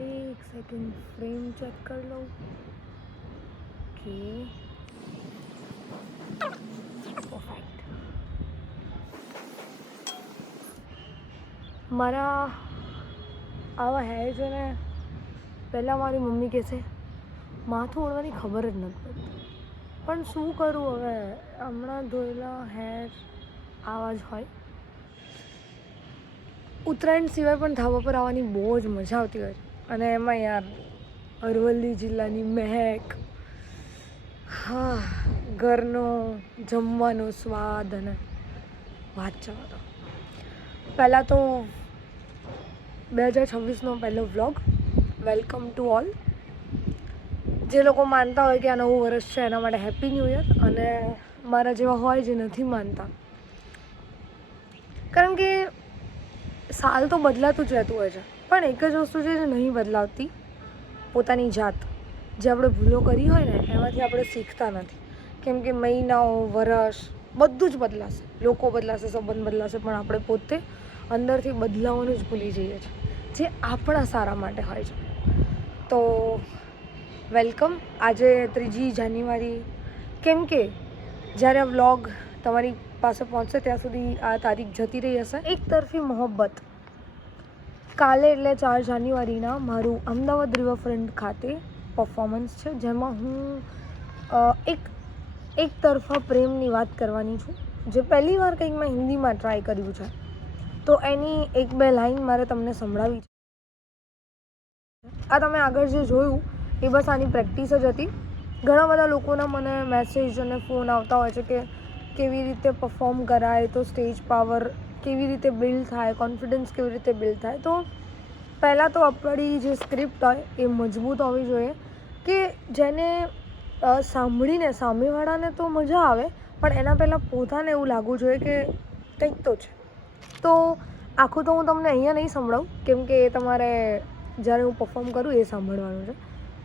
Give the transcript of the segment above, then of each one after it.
एक second frame check कर लो कि परफेक्ट. મારા આવા હેર છે ને, પહેલાં મારી મમ્મી કહેશે માથું ઓળવાની ખબર જ નથી પડતી. પણ શું કરું હવે, હમણાં ધોયેલા હેર આવા જ હોય. ઉત્તરાયણ સિવાય પણ ધાબા પર આવવાની બહુ જ મજા આવતી હોય છે. અને એમાં યાર અરવલ્લી જિલ્લાની મહેક, હા, ઘરનો જમવાનો સ્વાદ અને વાત જવા દો. પહેલાં તો 2026નો પહેલો વ્લોગ. Welcome to all. જે લોકો માનતા હોય કે આ નવું વર્ષ છે એના માટે હેપી ન્યૂ યર. અને મારા જેવા હોય જે નથી માનતા, કારણ કે સાલ તો બદલાતું જ રહેતું હોય છે, પણ એક જ વસ્તુ છે જે નહીં બદલાવતી, પોતાની જાત. જે આપણે ભૂલો કરી હોય ને એમાંથી આપણે શીખતા નથી. કેમ કે મહિનાઓ, વર્ષ બધું જ બદલાશે, લોકો બદલાશે, સંબંધ બદલાશે, પણ આપણે પોતે અંદરથી બદલાવાનું જ ભૂલી જઈએ છીએ, જે આપણા સારા માટે હોય છે. તો વેલકમ. આજે 3 જાન્યુઆરી. કેમ કે જ્યારે આ વ્લોગ તમારી પાસે પહોંચશે ત્યાં સુધી આ તારીખ જતી રહી હશે. એક તરફી મોહબ્બત. કાલે એટલે 4 જાન્યુઆરીના મારું અમદાવાદ રિવરફ્રન્ટ ખાતે પરફોર્મન્સ છે, જેમાં હું એક તરફા પ્રેમની વાત કરવાની છું, જે પહેલી વાર કંઈક મેં હિન્દીમાં ટ્રાય કર્યું છે. તો એની 1-2 લાઈન મારે તમને સંભળાવી છે. આ તમે આગળ જે જોયું એ બસ આની પ્રેક્ટિસ જ હતી. ઘણા બધા લોકોના મને મેસેજ અને ફોન આવતા હોય છે કે કેવી રીતે પરફોર્મ કરાય, તો સ્ટેજ પાવર કેવી રીતે બિલ્ડ થાય, કોન્ફિડન્સ કેવી રીતે બિલ્ડ થાય. તો પહેલાં તો આપણી જે સ્ક્રિપ્ટ હોય એ મજબૂત હોવી જોઈએ, કે જેને સાંભળીને સામેવાળાને તો મજા આવે, પણ એના પહેલાં પોતાને એવું લાગવું જોઈએ કે કંઈક તો છે. તો આખું તો હું તમને અહીંયા નહીં સંભળાવું, કેમ કે એ તમારે જ્યારે હું પરફોર્મ કરું એ સાંભળવાનું છે.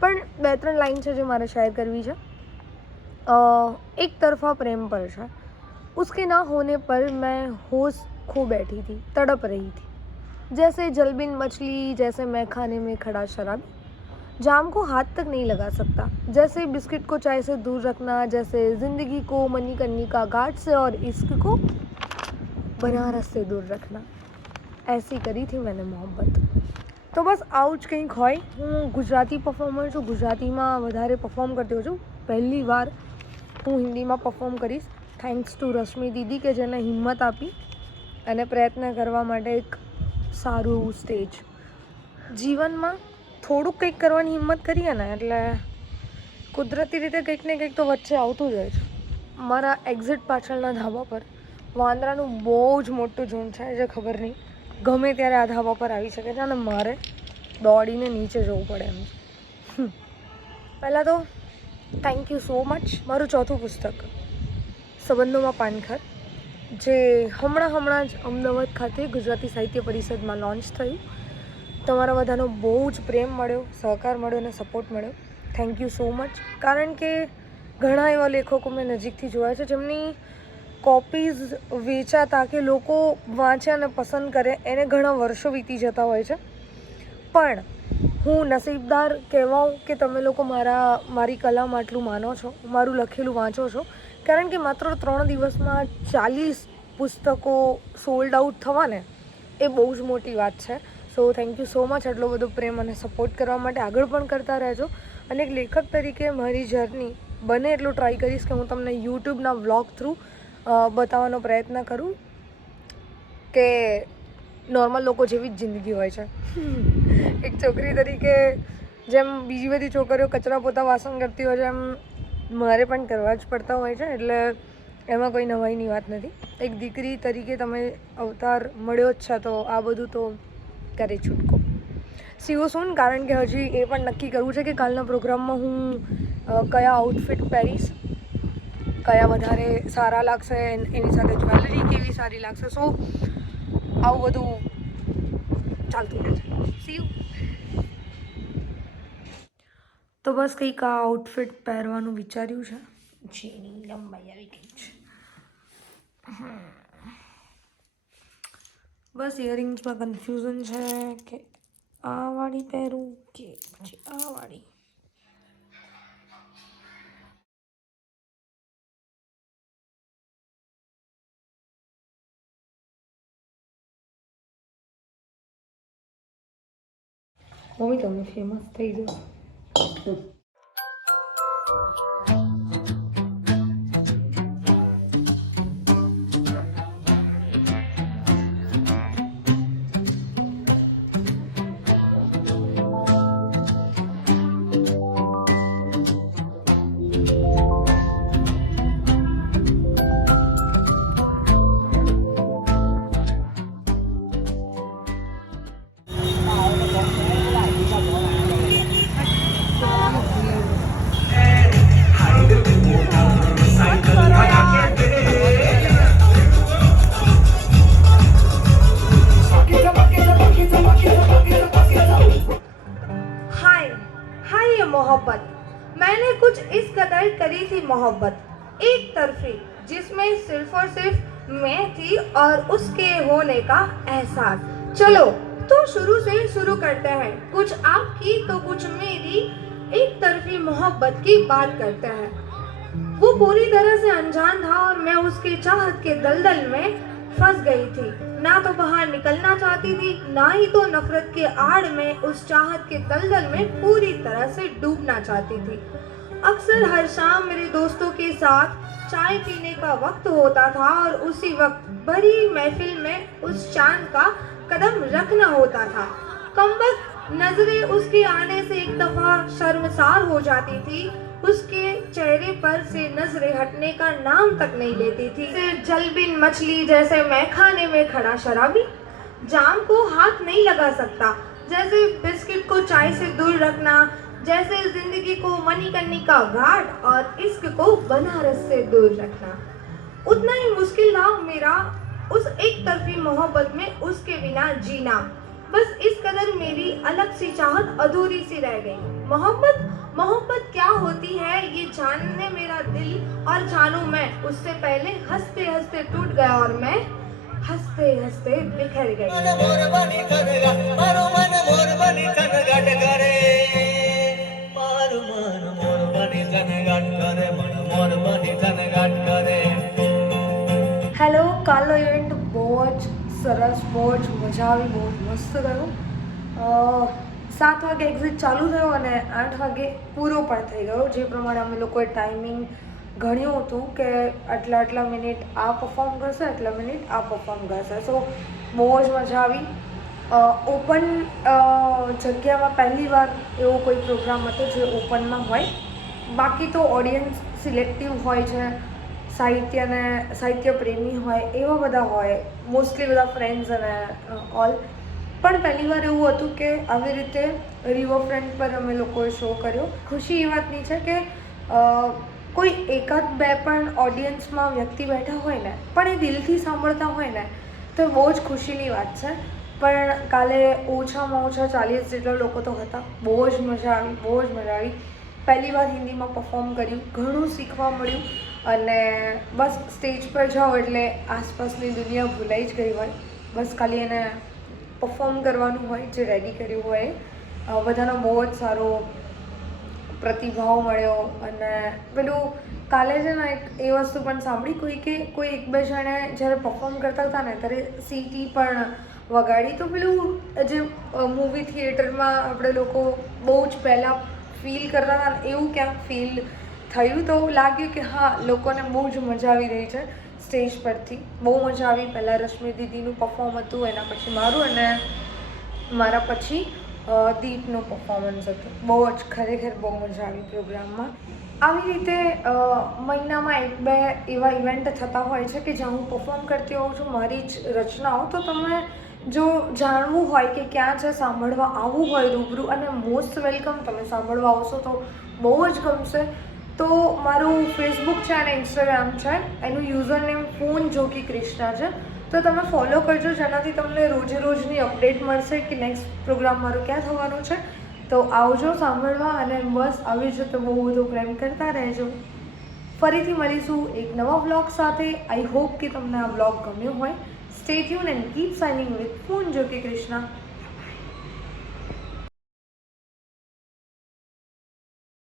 પણ 2-3 લાઈન છે જે મારે શેર કરવી છે. એક તરફા પ્રેમ પર છે. उसके ना होने पर मैं होश खो बैठी थी, तड़प रही थी, जैसे जलबिन मछली, जैसे मैं खाने में खड़ा शराब, जाम को हाथ तक नहीं लगा सकता, जैसे बिस्किट को चाय से दूर रखना, जैसे ज़िंदगी को मणिकर्णिका घाट से और इश्क को बनारस से दूर रखना, ऐसी કરી थी मैंने मोहब्बत. તો બસ આવું જ કંઈક હોય. હું ગુજરાતી પરફોર્મર છું, ગુજરાતીમાં વધારે પરફોર્મ કરતી હોઉં છું. પહેલી વાર હું હિન્દીમાં પરફોર્મ કરીશ. થેન્ક્સ ટુ રશ્મિ દીદી કે જેને હિંમત આપી અને પ્રયત્ન કરવા માટે એક સારું એવું સ્ટેજ. જીવનમાં થોડુંક કંઈક કરવાની હિંમત કરીએ ને એટલે કુદરતી રીતે કંઈક ને કંઈક તો વચ્ચે આવતું જ હોય છે. મારા એક્ઝિટ પાછળના ધાબા પર વાંદરાનું બહુ જ મોટું ઝુંડ છે, જે ખબર નહીં ગમે ત્યારે આ ધાબા પર આવી શકે છે અને મારે દોડીને નીચે જવું પડે એમ. પહેલાં તો થેન્ક યુ સો મચ. મારું ચોથું પુસ્તક સંબંધોમાં પાનખર, જે હમણાં જ અમદાવાદ ખાતે ગુજરાતી સાહિત્ય પરિષદમાં લોન્ચ થયું. તમારા બધાનો બહુ જ પ્રેમ મળ્યો, સહકાર મળ્યો અને સપોર્ટ મળ્યો. Thank you so much. કારણ કે ઘણા એવા લેખકો મેં નજીકથી જોયા છે જેમની કોપીઝ વેચાતા કે લોકો વાંચે અને પસંદ કરે એને ઘણા વર્ષો વીતી જતા હોય છે. પણ હું નસીબદાર કહેવાઉં કે તમે લોકો મારી કલામાં આટલું માનો છો, મારું લખેલું વાંચો છો. કારણ કે માત્ર 3 દિવસમાં 40 પુસ્તકો સોલ્ડ આઉટ થવા ને એ બહુ જ મોટી વાત છે. So thank you so much. આટલો બધો પ્રેમ અને સપોર્ટ કરવા માટે આગળ પણ કરતા રહેજો. અને એક લેખક તરીકે મારી જર્ની બને એટલું ટ્રાય કરીશ કે હું તમને યુટ્યુબના વ્લોગ થ્રુ બતાવવાનો પ્રયત્ન કરું કે નોર્મલ લોકો જેવી જ જિંદગી હોય છે. એક છોકરી તરીકે જેમ બીજી બધી છોકરીઓ કચરા પોતા વાસણ કરતી હોય છે, એમ મારે પણ કરવા જ પડતા હોય છે. એટલે એમાં કોઈ નવાઈની વાત નથી. એક દીકરી તરીકે તમે અવતાર મળ્યો જ છે, તો આ બધું તો કરે છૂટકો. સીઓ સૂન. કારણ કે હજી એ પણ નક્કી કરવું છે કે કાલના પ્રોગ્રામમાં હું કયા આઉટફિટ પહેરીશ, કયા વધારે સારા લાગશે, એની સાથે જ્વેલરી કેવી સારી લાગશે. સો આવું બધું ચાલતું રહે છે. C you. તો બસ કંઈક આ આઉટફિટ પહેરવાનું વિચાર્યું છે, જેની લંબાઈ આવી ગઈ છે. બસ ઇયરિંગ્સમાં કન્ફ્યુઝન છે કે આ વાળી પહેરું કે પછી આ વાળી? મમ્મી તમે ફેમસ થઈ જાઓ. मोहब्बत मैंने कुछ इस कदर करी थी मोहब्बत एक तरफी जिसमें सिर्फ और सिर्फ मैं थी और उसके होने का एहसास. चलो तो शुरू से शुरू करते हैं. कुछ आपकी तो कुछ मेरी एक तरफी मोहब्बत की बात करते हैं. वो पूरी तरह से अनजान था और मैं उसके चाहत के दलदल में फंस गई थी. ना तो बाहर निकलना चाहती थी, ना ही तो नफरत के आड़ में उस चाहत के दलदल में पूरी तरह से डूबना चाहती थी. अक्सर हर शाम मेरे दोस्तों के साथ चाय पीने का वक्त होता था और उसी वक्त बड़ी महफिल में उस चांद का कदम रखना होता था. कमबख्त नजरें उसके आने से एक दफा शर्मसार हो जाती थी. उसके चेहरे पर से नजरें हटने का नाम तक नहीं लेती थी. सिर्फ जलबिन मछली जैसे मैं खाने में खड़ा शराबी जाम को हाथ नहीं लगा सकता. जैसे बिस्किट को चाय से दूर रखना, जैसे जिंदगी को मणिकर्णिका घाट और इश्क को बनारस से दूर रखना. उतना ही मुश्किल था मेरा उस एक तरफी मोहब्बत में उसके बिना जीना. बस इस कदर मेरी अलग सी चाहत अधूरी सी रह गई. मोहब्बत क्या होती है ये जानने मेरा दिल और जानूं मैं उससे पहले हंसते हंसते टूट गया और मैं हंसते हंसते बिखर गई. હેલો, કાલનો ઇવેન્ટ બહુ જ સરસ, બહુ જ મજા આવી, બહુ જ મસ્ત ગયું. 7 વાગે એક્ઝિટ ચાલુ થયો અને 8 વાગે પૂરો પણ થઈ ગયો. જે પ્રમાણે અમે લોકોએ ટાઈમિંગ ગણ્યું હતું કે આટલા મિનિટ આ પરફોર્મ કરશે, આટલા મિનિટ આ પરફોર્મ કરશે. સો બહુ જ મજા આવી. ઓપન જગ્યામાં પહેલી વાર એવો કોઈ પ્રોગ્રામ હતો જે ઓપનમાં હોય. બાકી તો ઓડિયન્સ સિલેક્ટિવ હોય છે, સાહિત્ય પ્રેમી હોય, એવા બધા હોય, મોસ્ટલી બધા ફ્રેન્ડ્સ અને ઓલ. પણ પહેલી વાર એવું હતું કે આવી રીતે રિવરફ્રન્ટ પર અમે લોકોએ શો કર્યો. ખુશી એ વાતની છે કે કોઈ એકાદ બે પણ ઓડિયન્સમાં વ્યક્તિ બેઠા હોય ને, પણ એ દિલથી સાંભળતા હોય ને, તો બહુ જ ખુશીની વાત છે. પણ કાલે ઓછામાં ઓછા 40 જેટલા લોકો તો હતા. બહુ જ મજા આવી, બહુ જ મજા આવી. પહેલી વાર હિન્દીમાં પરફોર્મ કર્યું, ઘણું શીખવા મળ્યું. અને બસ સ્ટેજ પર જાઓ એટલે આસપાસની દુનિયા ભૂલાઈ જ ગઈ હોય. બસ ખાલી એને પરફોર્મ કરવાનું હોય, જે રેડી કર્યું હોય. બધાનો બહુ જ સારો પ્રતિભાવ મળ્યો. અને પેલું કાલે છે ને એ વસ્તુ પણ સાંભળી કોઈ એક બે જણે જ્યારે પરફોર્મ કરતા હતા ને ત્યારે સીટી પણ વગાડી. તો પેલું જે મૂવી થિયેટરમાં આપણે લોકો બહુ જ પહેલાં ફીલ કરતા હતા ને એવું ક્યાંક ફીલ થયું. તો લાગ્યું કે હા, લોકોને બહુ જ મજા આવી રહી છે સ્ટેજ પરથી. બહુ મજા આવી. પહેલાં રશ્મિ દીદીનું પરફોર્મ હતું, એના પછી મારું, અને મારા પછી દીપનું પરફોર્મન્સ હતું. બહુ જ ખરેખર બહુ મજા આવી પ્રોગ્રામમાં. આવી રીતે મહિનામાં 1-2 એવા ઇવેન્ટ થતા હોય છે કે જ્યાં હું પરફોર્મ કરતી હોઉં છું મારી જ રચનાઓ. તો તમે જો જાણવું હોય કે ક્યાં છે, સાંભળવા આવવું હોય રૂબરૂ, અને મોસ્ટ વેલકમ, તમે સાંભળવા આવશો તો બહુ જ ગમશે. તો મારું ફેસબુક છે અને ઇન્સ્ટાગ્રામ છે, એનું user name phone jockey Krishna છે. તો તમે ફોલો કરજો, જેનાથી તમને રોજે રોજની અપડેટ મળશે કે નેક્સ્ટ પ્રોગ્રામ મારો ક્યાં થવાનો છે. તો આવજો સાંભળવા, અને બસ આવી જ રીતે બહુ બધો પ્રેમ કરતા રહેજો. ફરીથી મળીશું એક નવા વ્લોગ સાથે. આઈ હોપ કે તમને આ વ્લોગ ગમ્યો હોય. Stay tune and keep signing with phone jockey Krishna.